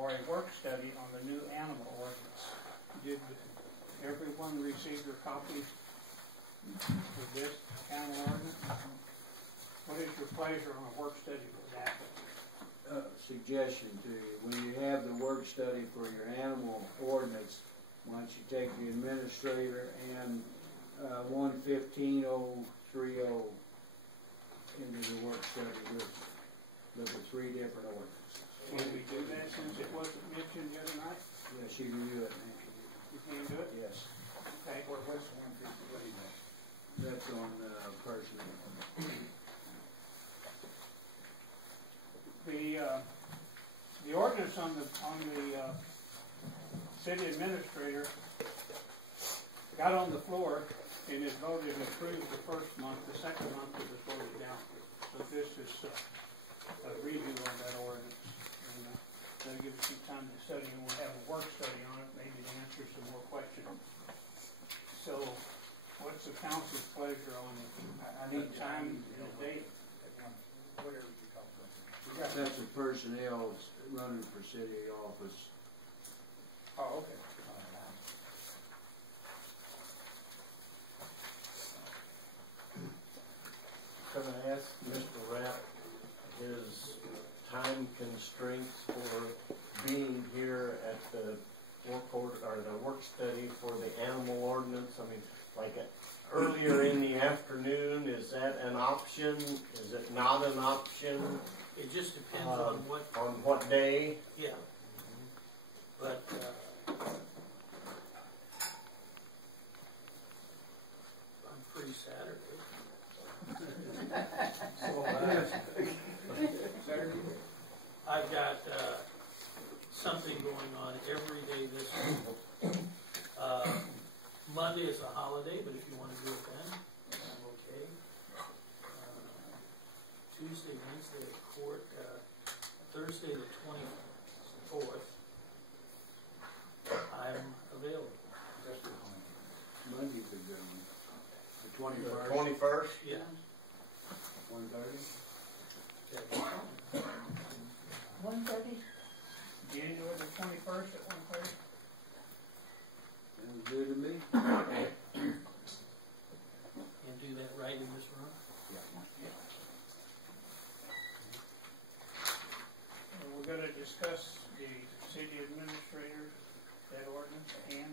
for a work study on the new animal ordinance. Did everyone receive their copy of this animal ordinance? What is your pleasure on a work study for that? Suggestion to you, when you have the work study for your animal ordinance, why don't you take the administrator and 115030 into the work study with the 3 different ordinances. Can we do that since it wasn't mentioned the other night? Yes, you can do it, man. You can do it? Yes. Okay. What's 150? That's on personnel. The ordinance on the city administrator got on the floor and is voted and approved the first month. The second month it was voted down. So this is a redo on that ordinance. And that'll give us some time to study, and we'll have a work study on it, maybe to answer some more questions. So, what's the council's pleasure on it? I need time and a date. Whatever you call it. That's the personnel running for city office. Oh, okay. Can I ask Mr. Rapp his time constraints for being here at the work study for the animal ordinance? I mean, like earlier in the afternoon, is that an option? Is it not an option? It just depends on what day. Yeah. But I'm free Saturday. I've got something going on every day this week. Monday is a holiday, but if you want to do it then, I'm okay. Tuesday, Wednesday at court. Thursday the 24th, I'm available. Monday's a good one. The 21st? 21st? Yeah. 1:30? 1:30? January the 21st at 1:30? Sounds good to me. And do that right in this room? Yeah. We're going to discuss the city administrator, that ordinance, and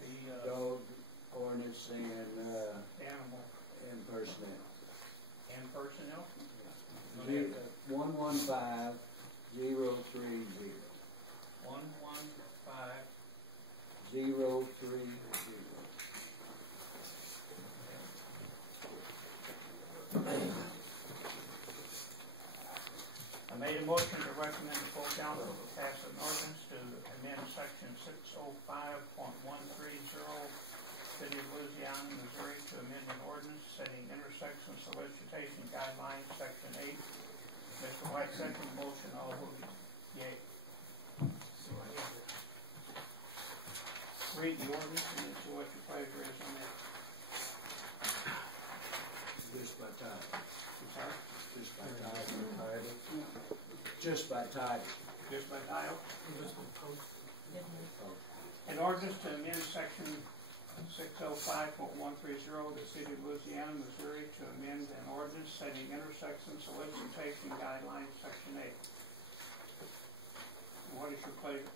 the Dog ordinance and animal and personnel. and personnel. 115030. 115030. I made a motion to recommend the full council to pass an ordinance to amend section 605.130, City of Louisiana, Missouri, to amend an ordinance setting intersection solicitation guidelines, section 8. Mr. White, second motion, all voted yea. So I have to read the ordinance and see what your pleasure is on that. Just by title. I'm sorry? Just by title. Just by title. Just by title. An ordinance to amend section 605.130 of the City of Louisiana, Missouri, to amend an ordinance setting intersection solicitation guidelines, section 8. What is your pleasure?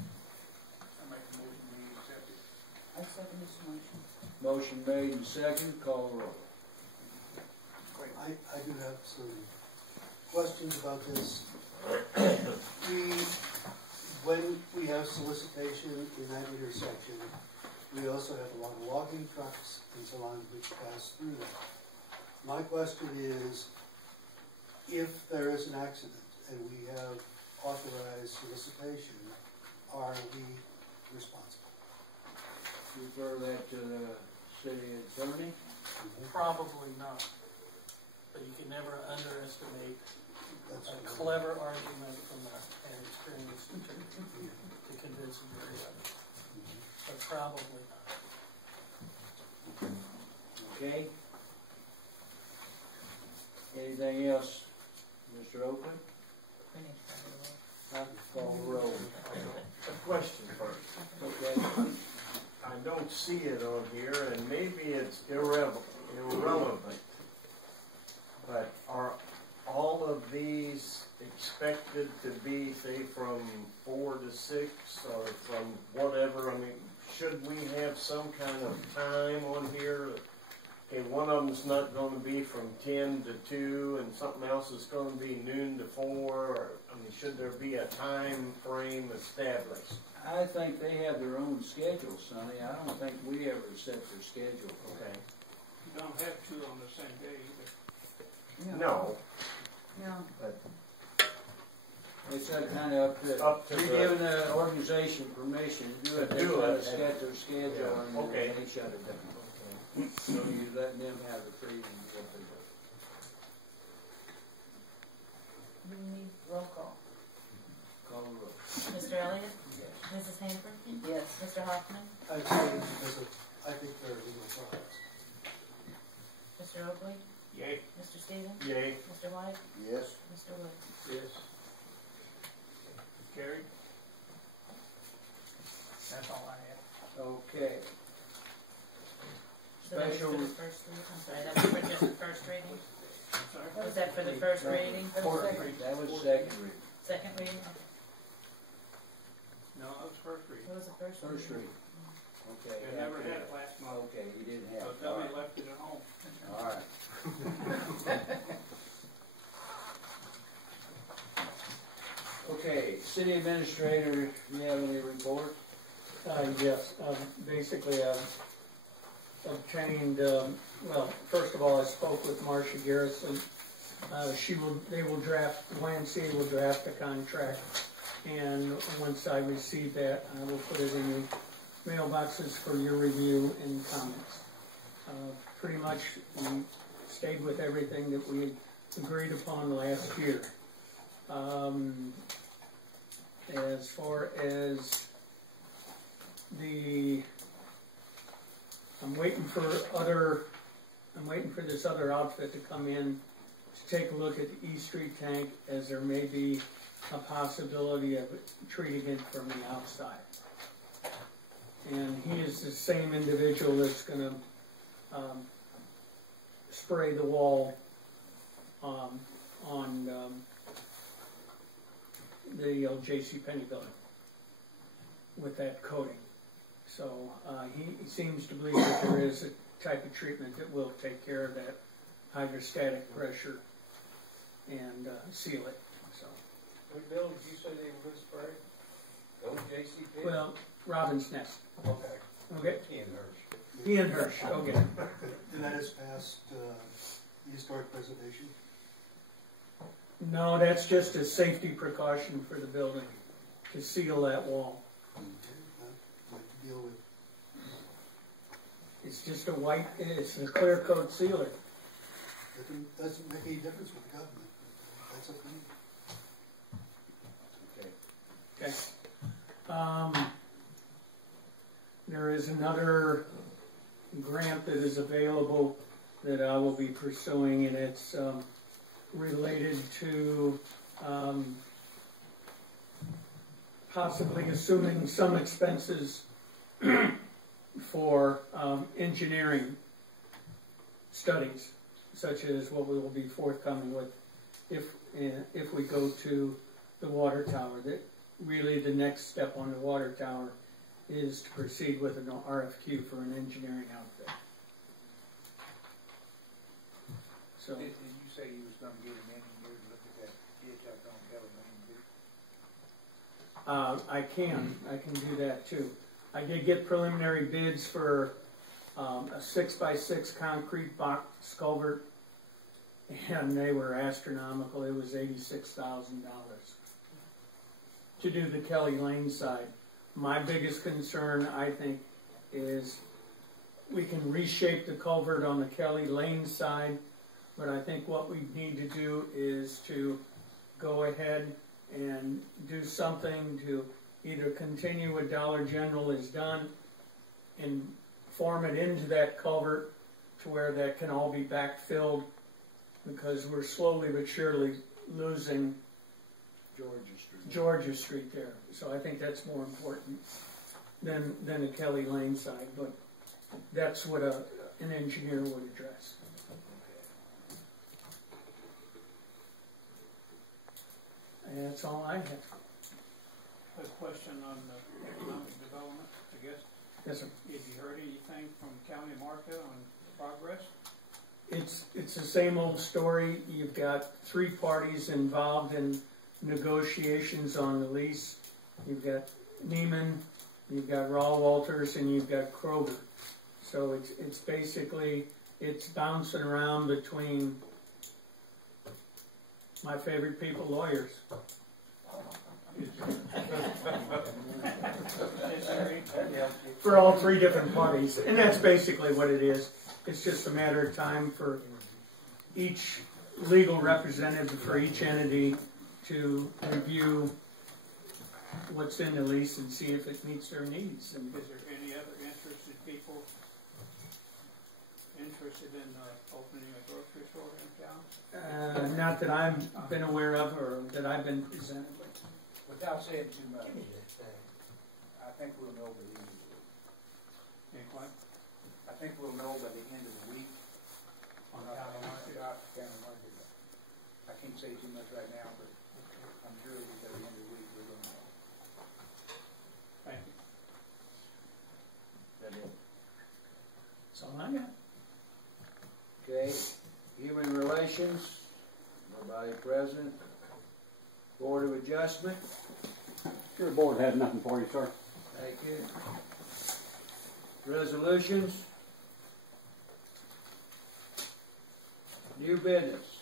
I make a motion we accept it. I second this motion. Motion made and second. Call the roll. I do have some questions about this. When we have solicitation in that intersection, we also have a lot of walking trucks and so on which pass through that. My question is, if there is an accident and we have authorized solicitation, are we responsible? Refer that to the city attorney. Probably not. But you can never underestimate That's a clever argument from an experienced attorney to convince a jury of it. But probably not. Okay. Anything else, Mr. Oakland? Finish that. Huh? Call the roll. A question first. Okay. I don't see it on here, and maybe it's irrelevant. But are all of these expected to be, say, from 4 to 6, or from whatever? I mean, should we have some kind of time on here? Okay, one of them's not going to be from 10 to 2, and something else is going to be noon to 4. Or, I mean, should there be a time frame established? I think they have their own schedule, Sonny. I don't think we ever set their schedule. Okay. You don't have two on the same day either. No. No. But It's kind of Up to you're the- giving the organization permission to do it. To They do try to it. set their schedule Yeah. and Okay. then they shut it down. So you're letting them have the freedom of what they do. We need roll call. Call the roll. Mr. Elliott? Yes. Mrs. Hanford? Yes. Mr. Hoffman? I say because I think they're legal products. Mr. Oakley? Yay. Mr. Stevens? yay. Mr. White? Yes. Mr. Wood? Yes. Carried. That's all I have. Okay. So that was Special. for the first reading? I'm sorry, that was for just the first reading? I'm sorry. Was that for the first reading? That was second reading. Second reading? No, that was first reading. What was the first reading? First reading. Okay. You never had it last month. Okay, you didn't So have it. tell All me right. left it at home. All right. Okay, city administrator, you have any report? Yes, basically I've obtained, well, first of all, I spoke with Marcia Garrison. They will draft, YMCA will draft a contract, and once I receive that, I will put it in the mailboxes for your review and comments. Pretty much, we stayed with everything that we agreed upon last year. As far as I'm waiting for this other outfit to come in to take a look at the East Street tank, as there may be a possibility of treating it from the outside. And he is the same individual that's gonna spray the wall on the J.C. Penney building with that coating. So he seems to believe that there is a type of treatment that will take care of that hydrostatic pressure and seal it. So, What bill did you say they were gonna spray? OJCP? well, Robin's Nest. Okay. Okay, Ian Hirsch. Ian Hirsch. Okay. And that is past historic preservation. No, that's just a safety precaution for the building to seal that wall. Okay, like to deal with. It's just it's a clear coat sealer. That doesn't make any difference with the government. That's up to you. Okay. There is another grant that is available that I will be pursuing, and it's related to possibly assuming some expenses for engineering studies, such as what we will be forthcoming with if we go to the water tower. That really the next step on the water tower is to proceed with an RFQ for an engineering outfit. So Did you say you was gonna get an engineer to look at that hitchhike on Kelly Lane too? I can do that too. I did get preliminary bids for a 6x6 concrete box culvert, and they were astronomical. It was $86,000 to do the Kelly Lane side. My biggest concern, I think, is we can reshape the culvert on the Kelly Lane side, but I think what we need to do is to go ahead and do something to either continue what Dollar General has done and form it into that culvert to where that can all be backfilled, because we're slowly but surely losing Georgia Street. Georgia Street there. So I think that's more important than the Kelly Lane side, but that's what an engineer would address. And that's all I have. A question on the economic development, I guess. Yes, sir. Have you heard anything from County Market on progress? It's the same old story. You've got 3 parties involved in negotiations on the lease. You've got Neiman, you've got Raw Walters, and you've got Kroger. So it's basically, it's bouncing around between my favorite people, lawyers. For all 3 different parties. And that's basically what it is. It's just a matter of time for each legal representative for each entity to review what's in the lease and see if it meets their needs. And Is there any other interested people interested in opening a grocery store in town? not that I've been aware of or that I've been presented with. Without saying too much, I think we'll know by the end of the week. Anyway, I think we'll know by the end of the week. on County Market? I can't say too much right now, but I'm sure by the end of the week we're going to know. Thank you. That it? That's all I got. Okay, Human Relations, nobody present. Board of Adjustment, Your board has nothing for you, sir. thank you. Resolutions. New business.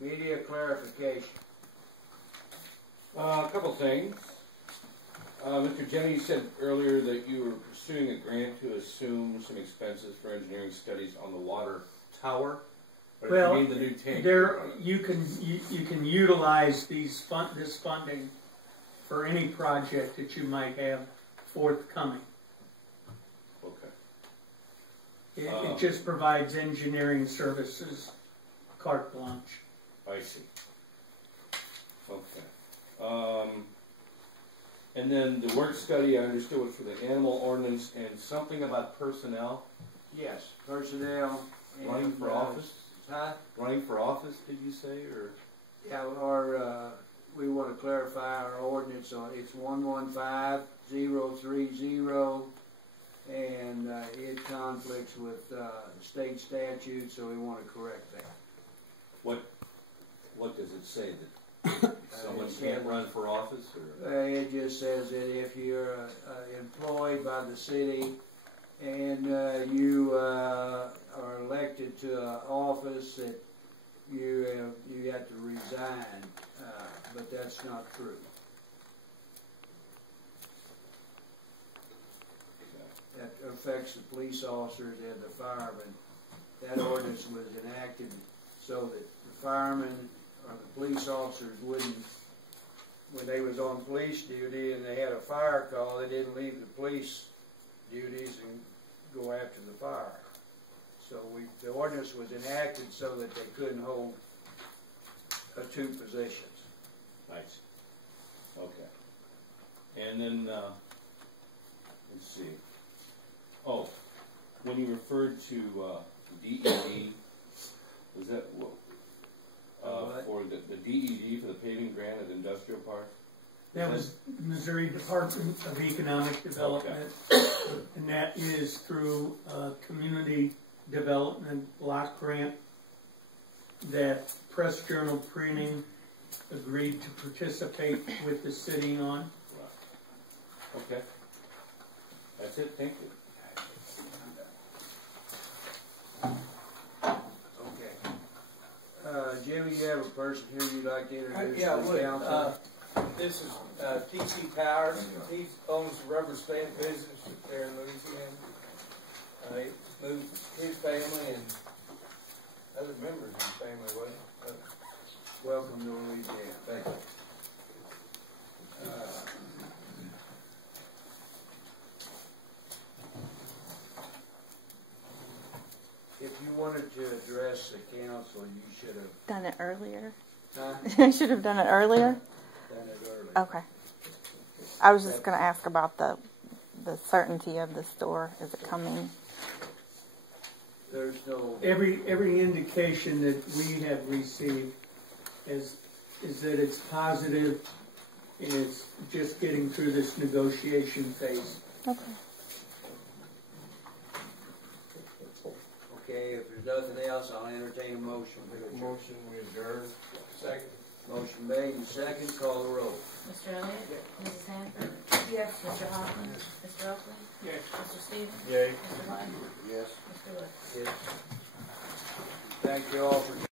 Media clarification. A couple things. Mr. Jenny, you said earlier that you were pursuing a grant to assume some expenses for engineering studies on the water tower. But Well, you mean the new tank? There, you can utilize this funding for any project that you might have forthcoming. Okay. It just provides engineering services, carte blanche. I see. Okay. And then the work study, I understood, was for the animal ordinance and something about personnel. Yes, personnel. Running for office? Huh? Running for office, did you say, or? Yeah, we want to clarify our ordinance on, it's 115030, and it conflicts with state statute, so we want to correct that. What does it say, that someone can't run for office, or? It just says that if you're employed by the city and you are elected to an office, that you have to resign, but that's not true. That affects the police officers and the firemen. That ordinance was enacted so that the firemen or the police officers wouldn't, when they was on police duty and they had a fire call, they didn't leave the police duties and go after the fire. So the ordinance was enacted so that they couldn't hold 2 positions. Nice. Okay. And then, let's see. Oh, when you referred to DED, was that what? For the DED for the paving grant at Industrial Park? That was Missouri Department of Economic Development, and that is through Community Development Block Grant that Press Journal Printing agreed to participate with the city on. Right. Okay. That's it. Thank you. Jimmy, you have a person here you'd like to introduce Yeah, to the would. council? This is T.C. Powers. He owns the rubber stamp business there in Louisiana. He moved his family and other members of his family with him. Welcome to Louisiana. Thank you. If you wanted to address the council, you should have, Done it earlier. huh, I should have done it earlier. done it early. Okay. I was just going to ask about the certainty of the store. Is it coming? There's no, Every indication that we have received is that it's positive and it's just getting through this negotiation phase. Okay. okay, if there's nothing else, I'll entertain a motion. Motion we adjourn. Second. Motion made and second, call the roll. Mr. Elliott? Mrs. Hanford? Yes. Mr. Hoffman? Mr. Oakley? Yes. Mr. Stevens? Yay. Mr. White? Yes. Mr. Wood? Yes. Thank you all for